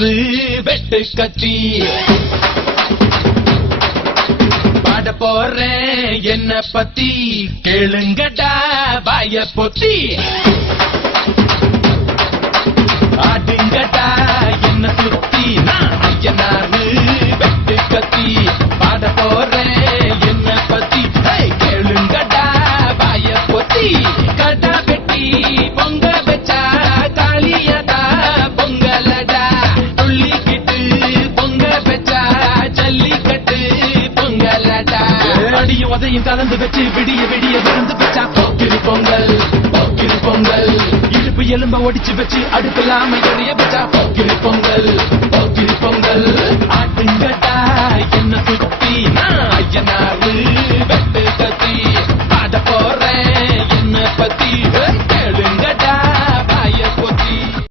ஐயனாரு வெட்டு கத்தி பாட போறேன் என்ன பத்தி கேளுங்கடா வாய பொத்தி ஆடுங்கடா என்ன சுத்தி நான் ஐயனாரு வெட்டு கத்தி பாட போறேன் என்ன பத்தி கேளுங்கடா வாய பொத்தி கடா வெட்டி பொங்க வச்சா காளியதா பொங்கலடா துள்ளிக்கிட்டு பொங்க வச்சா ஜல்லிக்கட்டு பொங்கலடா அடியும் உதையும் கலந்து வச்சு விடிய விடிய விழுந்து வச்சா போக்கிரு பொங்கல் போக்கிரு பொங்கல் இடுப்பு எலும்ப ஒடிச்சு வச்சு அடுப்பில்லாம எறிய வச்சா போக்கிரு பொங்கல்